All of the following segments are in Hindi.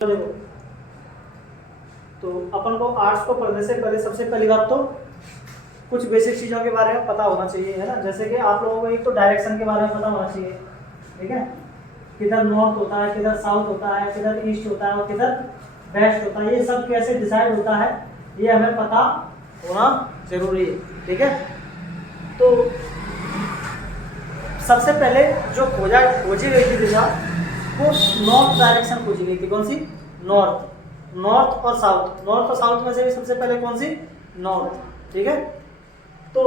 देखो, तो अपन को आर्ट्स को पढ़ने से पहले सबसे पहली बात तो कुछ बेसिक चीज़ों के बारे में पता होना चाहिए, है ना। जैसे कि आप लोगों को एक तो डायरेक्शन के बारे में पता होना चाहिए, ठीक है। किधर नॉर्थ होता है, किधर साउथ होता है, किधर ईस्ट होता है और किधर वेस्ट होता है, ये सब कैसे डिसाइड होता है ये हमें पता होना जरूरी है, ठीक है। तो सबसे पहले जो खोजी गई थी दिशा वो नॉर्थ डायरेक्शन खोजी गई थी। कौन सी? नॉर्थ और साउथ। नॉर्थ और साउथ में से भी सबसे पहले कौन सी? नॉर्थ, ठीक है। तो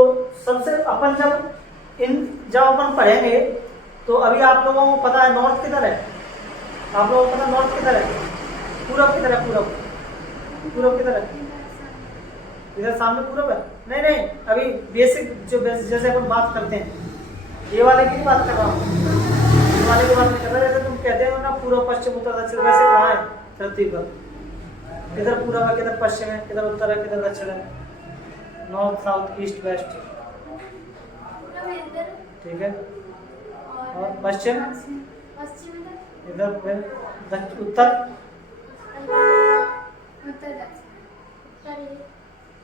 सबसे अपन जब अपन पढ़ेंगे तो अभी आप लोगों को पता है नॉर्थ किधर है, आप लोगों को पता नॉर्थ किधर है, पूरब किधर है, पूरब किधर है, इधर सामने पूरब है। नहीं, अभी बेसिक जैसे अपन बात करते हैं ये वाले की बात कर रहा हूँ, ये वाले की बात नहीं कर रहा। जैसे तुम कहते हो ना पूर्व पश्चिम उत्तर दक्षिण, वैसे कहाँ है धरती पर? किधर पूरब है, किधर पश्चिम है, किधर उत्तर है, किधर दक्षिण है, नॉर्थ साउथ ईस्ट वेस्ट, ठीक है। और पश्चिम इधर, उत्तर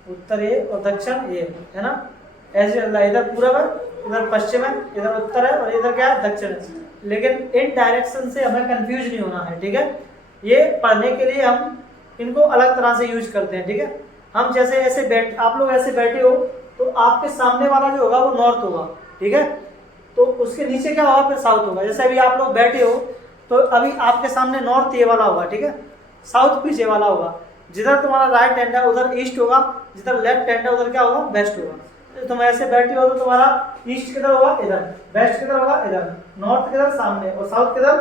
उत्तर ये और दक्षिण ये, है ना। ऐसे इधर पूरब है, इधर पश्चिम है, इधर उत्तर है और इधर क्या है? दक्षिण है। लेकिन इन डायरेक्शन से हमें कंफ्यूज नहीं होना है, ठीक है। ये पढ़ने के लिए हम इनको अलग तरह से यूज करते हैं, ठीक है। हम जैसे ऐसे आप लोग ऐसे बैठे हो तो आपके सामने वाला जो होगा वो नॉर्थ होगा, ठीक है। तो उसके नीचे क्या होगा? फिर साउथ होगा। जैसे अभी आप लोग बैठे हो तो अभी आपके सामने नॉर्थ ये वाला होगा, ठीक है, साउथ पीछे वाला होगा। जिधर तुम्हारा राइट हैंड है उधर ईस्ट होगा, जिधर लेफ्ट हैंड है उधर क्या होगा? वेस्ट होगा। तो तुम ऐसे बैठे हो तो तुम्हारा ईस्ट किधर होगा? इधर। वेस्ट किधर होगा? इधर। नॉर्थ किधर? सामने। और साउथ किधर?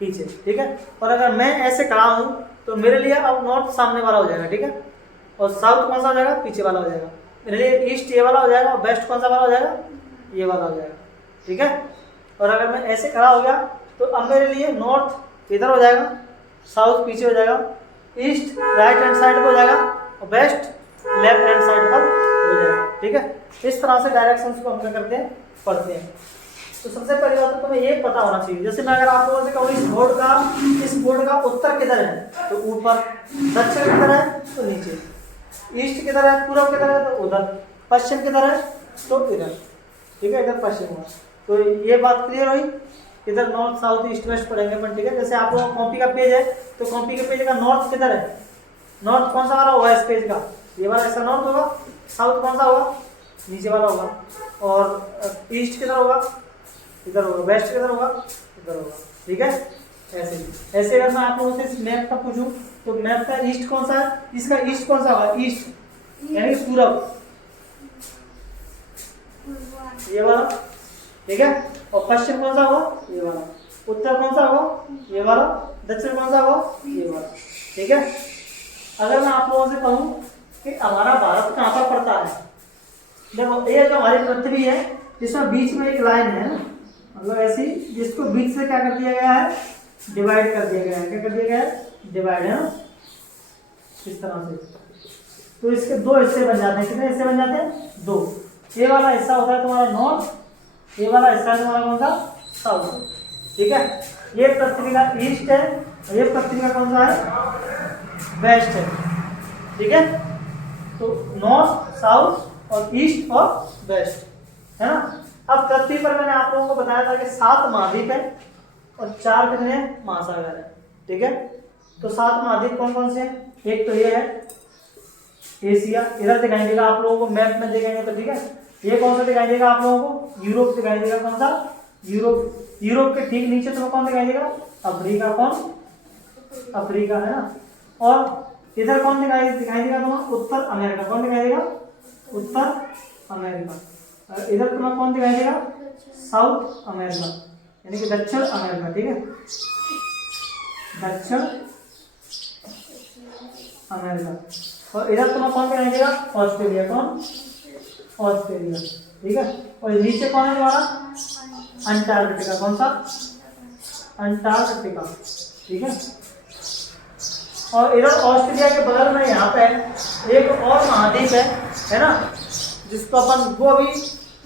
पीछे, ठीक है। और अगर मैं ऐसे खड़ा हूं तो मेरे लिए अब नॉर्थ सामने वाला हो जाएगा, ठीक है। और साउथ कौन सा हो जाएगा? पीछे वाला हो जाएगा। मेरे लिए ईस्ट ये वाला हो जाएगा और वेस्ट कौन सा वाला हो जाएगा? ये वाला हो जाएगा, ठीक है। और अगर मैं ऐसे खड़ा हो गया तो अब मेरे लिए नॉर्थ इधर हो जाएगा, साउथ पीछे हो जाएगा, ईस्ट राइट हैंड साइड पर हो जाएगा और वेस्ट लेफ्ट हैंड साइड पर हो जाएगा, ठीक है। इस तरह से डायरेक्शंस को हम क्या करते हैं? पढ़ते हैं। तो सबसे पहली बात तो तुम्हें ये पता होना चाहिए। जैसे मैं अगर आप लोगों से कहूँ इस बोर्ड का उत्तर किधर है तो ऊपर, दक्षिण किधर है तो नीचे, ईस्ट किधर है, पूर्व किधर है तो उधर, पश्चिम किधर है तो इधर, ठीक है, इधर पश्चिम हुआ। तो ये बात क्लियर हुई। इधर नॉर्थ साउथ ईस्ट वेस्ट पढ़ेंगे अपन, ठीक है। जैसे आप लोगों कॉपी का पेज है तो कॉपी के पेज का नॉर्थ किधर है? नॉर्थ कौन सा वाला होगा इस पेज का? ये वाला ऐसा नॉर्थ होगा। साउथ कौन सा होगा? नीचे वाला होगा। और ईस्ट किधर होगा? इधर होगा। वेस्ट किधर होगा? इधर होगा, ठीक है। ऐसे अगर मैं आप लोगों से इस मैप का पूछूं तो मैप का ईस्ट कौन सा है? इसका ईस्ट कौन सा होगा? ईस्ट यानी पूरब, ये वाला, ठीक है। और पश्चिम कौन सा होगा? ये वाला। उत्तर कौन सा होगा? ये वाला। दक्षिण कौन सा होगा? ये वाला, ठीक है। अगर मैं आप लोगों से कहूं कि हमारा भारत कहाँ पर पड़ता है, देखो ये जो हमारी पृथ्वी है इसमें बीच में एक लाइन है, मतलब ऐसी, जिसको बीच से क्या कर दिया गया है? डिवाइड कर दिया गया है। क्या कर दिया गया है? डिवाइड, है ना, इस तरह से। तो इसके दो हिस्से बन जाते हैं। कितने हिस्से बन जाते हैं? दो। ये वाला हिस्सा होता है तुम्हारा नॉर्थ, ये वाला हिस्सा है तुम्हारा कौन सा? साउथ, ठीक है। ये पृथ्वी का ईस्ट है और ये पृथ्वी का कौन सा है? वेस्ट है, ठीक है। तो नॉर्थ साउथ और ईस्ट और वेस्ट, है ना। अब पृथ्वी पर मैंने आप लोगों को बताया था कि 7 महाद्वीप है और 4 कितने महासागर है, ठीक है। तो 7 महाद्वीप कौन कौन से हैं? एक तो ये है एशिया, इधर दिखाई देगा आप लोगों को मैप में देखेंगे तो, ठीक है। ये कौन सा दिखाई देगा आप लोगों को? यूरोप दिखाई देगा। कौन सा? यूरोप। यूरोप के ठीक नीचे तुम्हें कौन दिखाई देगा? अफ्रीका। कौन? अफ्रीका, है ना। और इधर कौन दिखाई देगा तुम्हें? उत्तर अमेरिका। कौन दिखाई देगा? उत्तर अमेरिका। और इधर तुम्हें कौन दिखाई देगा? साउथ अमेरिका यानी कि दक्षिण अमेरिका, ठीक है, दक्षिण अमेरिका। और इधर तुम्हें कौन दिखाई देगा? ऑस्ट्रेलिया। कौन? ऑस्ट्रेलिया, ठीक है। और नीचे कौन है तुम्हारा? अंटार्कटिका। कौन सा? अंटार्कटिका, ठीक है। और इधर ऑस्ट्रेलिया के बगल में यहाँ पे एक और महाद्वीप है ना, जिसको अपन वो अभी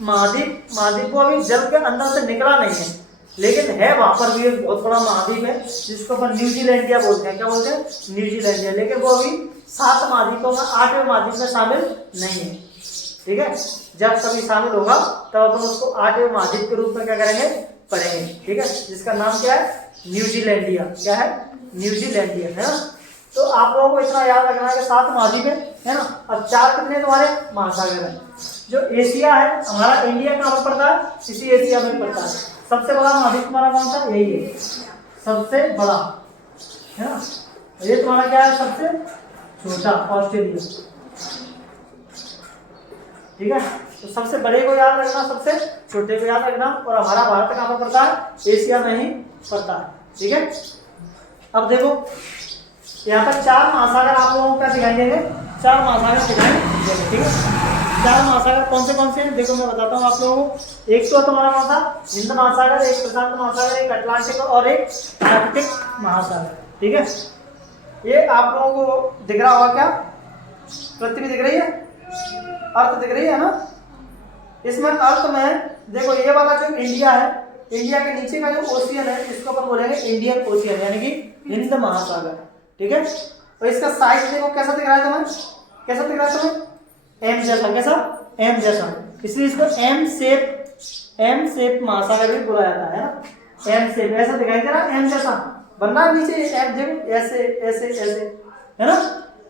महाद्वीप वो अभी जल के अंदर से निकला नहीं है, लेकिन है वहां पर भी एक बहुत बड़ा महाद्वीप है जिसको अपन न्यूजीलैंडिया बोलते हैं। क्या बोलते हैं? न्यूजीलैंडिया। लेकिन वो अभी 7 महाद्वीपों में 8वें महाद्वीप में शामिल नहीं है। ठीक है, जब कभी शामिल होगा तब अपन उसको 8वें महाद्वीप के रूप में क्या करेंगे? पढ़ेंगे। ठीक है, जिसका नाम क्या है? न्यूजीलैंडिया। क्या है? न्यूजीलैंडिया, है ना। तो आप लोगों को इतना याद रखना है कि 7 महाद्वीप है ना। अब 4 कितने तुम्हारे महासागर है। जो एशिया है हमारा, इंडिया कहाँ पर पड़ता है? इसी एशिया में पड़ता है। सबसे बड़ा महाद्वीप तुम्हारा कौन सा? यही है, सबसे बड़ा, है ना। ये तुम्हारा क्या है? सबसे छोटा ऑस्ट्रेलिया। ठीक है, तो सबसे बड़े को याद रखना, सबसे छोटे को याद रखना। और हमारा भारत कहाँ पर पड़ता है? एशिया में ही पड़ता है। ठीक है, अब देखो यहाँ पर 4 महासागर आप लोगों को क्या दिखाई देंगे? 4 महासागर दिखाई देंगे। ठीक है, 4 महासागर कौन से हैं? देखो मैं बताता हूँ आप लोगों को। एक तो तुम्हारा कौन सा? हिंद महासागर, एक प्रशांत महासागर, एक अटलांटिक और एक आर्कटिक महासागर। ठीक है, ये आप लोगों को दिख रहा होगा। क्या पृथ्वी दिख रही है? अर्थ दिख रही है ना। इसमें अर्थ में देखो ये वाला जो इंडिया है, इंडिया के नीचे का जो ओशियन है इसको अपन बोलेंगे इंडियन ओशियन, यानी कि हिंद महासागर। ठीक है, और इसका साइज देखो कैसा दिख रहा है तुम्हें? कैसा दिख रहा है तुम्हें? एम जैसा। कैसा? एम जैसा। इसलिए इसको एम शेप महासागर भी बोला जाता है ना। एम शेप ऐसा दिखाई दे रहा है, एम जैसा बनना नीचे एम, देखो ऐसे ऐसे ऐसे, है ना।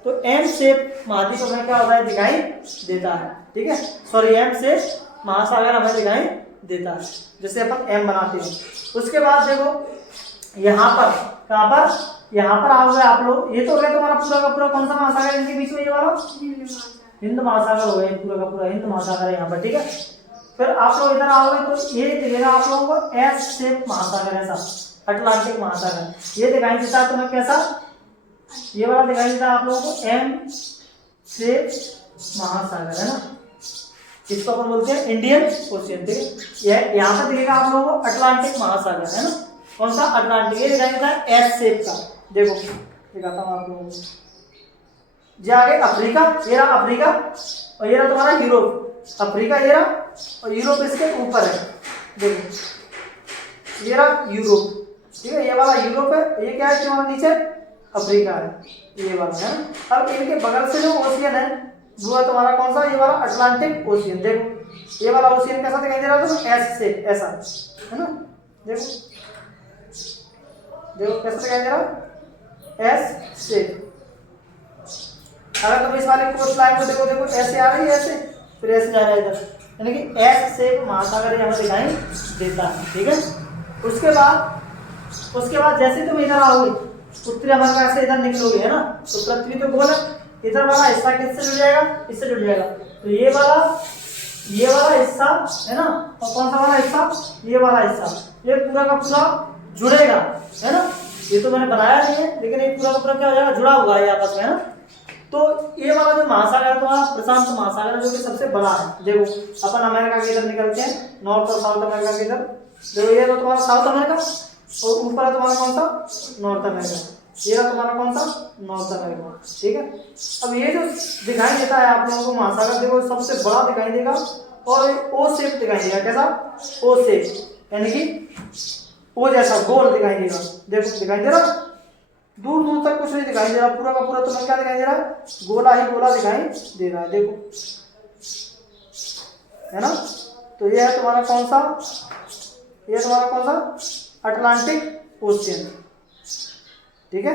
तो एम शेप महाद्वीप हमें क्या होता है? दिखाई देता है। ठीक है, सॉरी, एम शेप महासागर हमें दिखाई देता है, जैसे अपन एम बनाते हैं। उसके बाद देखो यहाँ पर, कहाँ पर? यहाँ पर आओगे आप लोग। ये तो हो गया तुम्हारा पूरा का पूरा कौन सा महासागर इनके बीच में? ये वाला हिंद महासागर हो गया, पूरा का पूरा हिंद महासागर है यहाँ पर। ठीक है, फिर आप लोग इधर आओगे तो ये दिखेगा आप लोगों को एस शेप महासागर, ऐसा अटलांटिक महासागर। ये दिखाई देता है तुम्हें कैसा? ये वाला दिखाई देता है आप लोगों को एम शेप महासागर, है ना। इसको अपन बोलते हैं इंडियन ओशियन। ठीक है, यहाँ पर दिखेगा आप लोगों को अटलांटिक महासागर, है ना। कौन सा? अटलांटिक। ये दिखाई देता है एस शेप का। देखो दिखाता हूँ आप लोगों को। जो आगे अफ्रीका, ये रहा अफ्रीका, और ये रहा तुम्हारा यूरोप। अफ्रीका ये रहा, और यूरोप इसके ऊपर है। देखो ये रहा यूरोप। ठीक है, ये वाला यूरोप है, ये क्या है? तुम्हारा नीचे अफ्रीका है, ये वाला है। अब इनके बगल से जो ओशियन है वो है तुम्हारा कौन सा? ये वाला अटलांटिक ओशियन। देखो ये वाला ओशियन कैसा दिखाई दे रहा है? एस शेप, ऐसा, है ना। देखो देखो कैसा दिखाई दे रहा है? S shape. अगर तुम इस वाले कोस्ट लाइन को देखो, देखो ऐसे आ रही है, ऐसे फिर ऐसे जा रहा है इधर, यानी कि एस शेप महासागर हमें दिखाई देता है। ठीक है, उसके बाद जैसे तुम इधर आओगे, उत्तरी अमेरिका से इधर निकलोगे, है ना, तो पृथ्वी तो गोल है। इधर वाला हिस्सा किससे जुड़ जाएगा? इससे जुड़ जाएगा। तो ये वाला हिस्सा, है ना, और कौन सा वाला हिस्सा? ये वाला हिस्सा, ये पूरा का पूरा जुड़ेगा, है ना। ये तो मैंने बनाया नहीं है, लेकिन ये पूरा का पूरा क्या हो जाएगा? जुड़ा हुआ है आपस में, है ना। तो ये वाला जो महासागर है तुम्हारा प्रशांत महासागर है, जो कि सबसे बड़ा है। देखो अपन अमेरिका के इधर निकलते हैं, नॉर्थ और साउथ अमेरिका के इधर। देखो ये तो तुम्हारा साउथ अमेरिका, और ऊपर है तुम्हारा कौन सा? North America. ये रहा तुम्हारा कौन सा? North America. ठीक है, अब ये जो दिखाई देता है आप लोगों को महासागर, देखो सबसे बड़ा दिखाई देगा, और ओ शेप दिखाई देगा। कैसा? ओ शेप, यानी कि ओ जैसा गोल दिखाई देगा। देखो दिखाई दे रहा, दूर दूर तक कुछ नहीं दिखाई दे रहा, पूरा का पूरा तुम्हें क्या दिखाई दे रहा है? गोला ही गोला दिखाई दे रहा है। देखो, है ना। तो ये है तुम्हारा कौन सा? ये तुम्हारा कौन सा? Atlantic ocean. ठीक है,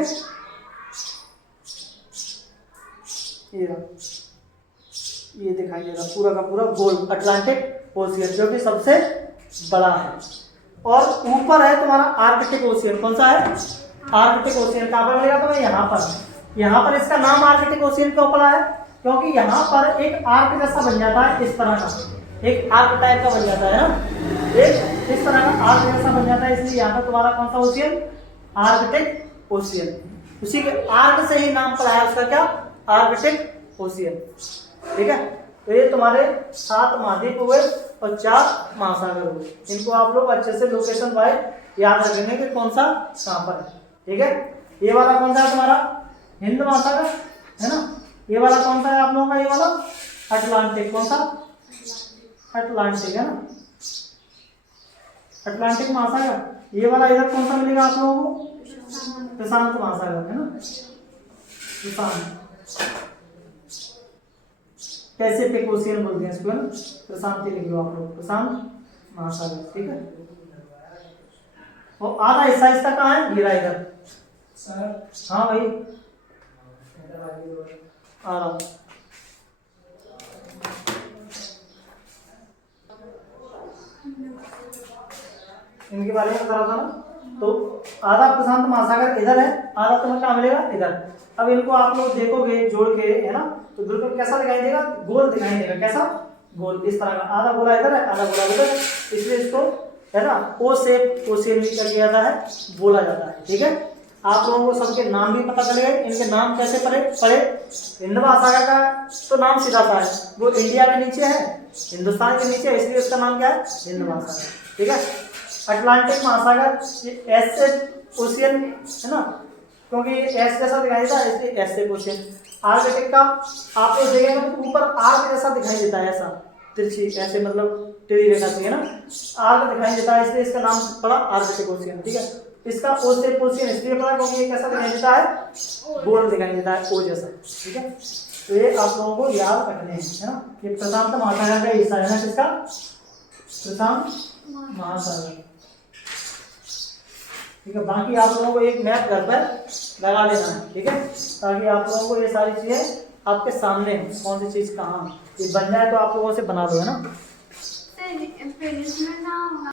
ये दिखाई दे रहा पूरा का पूरा गोल अटलांटिक ओशियन, जो कि सबसे बड़ा है। और ऊपर है तुम्हारा आर्कटिक ओशियन। कौन सा है? Arctic ocean. कहाँ पर मिलेगा तुम्हें? यहाँ पर। यहाँ पर इसका नाम आर्कटिक ओशियन क्यों पड़ा है? क्योंकि यहाँ पर एक आर्क जैसा बन जाता है, इस तरह का एक आर्क टाइप का बन जाता है ना, एक इस तरह का आर्क जैसा बन जाता है। इसलिए यहाँ पर तुम्हारा कौन सा ओशियन? Arctic ocean. उसी के आर्क से ही नाम पड़ा है उसका, क्या? Arctic ocean. ठीक है, तो ये तुम्हारे 7 महाद्वीप हुए और 4 महासागर हुए। इनको आप लोग अच्छे से लोकेशन वाइज याद रखेंगे कि कौन सा कहाँ पर है। ठीक है, ये वाला कौन सा है तुम्हारा? हिंद महासागर, है ना। ये वाला कौन सा है आप लोगों का? ये वाला अटलांटिक। कौन सा? अटलांटिक, है ना। अटलांटिक महासागर। ये वाला इधर कौन सा मिलेगा आप लोगों को? प्रशांत महासागर, है ना, प्रशांत, पैसिफिक ओशियन बोलते हैं इसको, है ना, प्रशांत लिख लो आप लोग, प्रशांत महासागर, ठीक है। और आधा हिस्सा इसका कहाँ है? गिरा इधर सर। हाँ भाई आ रहा हूँ। इनके बारे में बता रहा था ना। तो आधा प्रशांत महासागर इधर है, आधा तुम्हें कहाँ मिलेगा? इधर। अब इनको आप लोग देखोगे जोड़ के, है ना, तो बिल्कुल कैसा दिखाई देगा? गोल दिखाई देगा। कैसा? गोल, इस तरह का। आधा गोला इधर है, आधा गोला उधर है, इसलिए इसको, है ना, ओ शेप ओशियन क्या किया जाता है? बोला जाता है, ठीक है। आप लोगों को सबके नाम भी पता चल गए। इनके नाम कैसे पढ़े? हिंद महासागर का तो नाम सीधा सा है, वो इंडिया के नीचे है, हिंदुस्तान के नीचे है, इसलिए उसका नाम क्या है? हिंद महासागर, ठीक है। अटलांटिक महासागर ये एस शेप ओशियन है ना, क्योंकि एस जैसा दिखाई देता है, इसलिए एस शेप ओशियन। आर्कटिक का आप लोग देखेंगे तो ऊपर आर्क जैसा दिखाई देता है, ऐसा तिरछी, ऐसे मतलब टेढ़ी रेखा से, है ना, आर्क दिखाई देता है, इसलिए इसका नाम पड़ा आर्कटिक ओशियन, ठीक है। इसका ओ शेप ओशियन इसलिए पड़ा क्योंकि ये कैसा दिखाई देता है? गोल दिखाई देता है, ओ जैसा, ठीक है। तो ये आप लोगों को याद रखने हैं, है ना। ये प्रशांत महासागर का हिस्सा है ना, किसका? प्रशांत महासागर, ठीक है। बाकी आप लोगों को एक मैप घर पर लगा लेना है, ठीक है, ताकि आप लोगों को ये सारी चीजें आपके सामने कौन सी चीज कहाँ ये बन जाए तो आप लोगों से बना दो, है ना।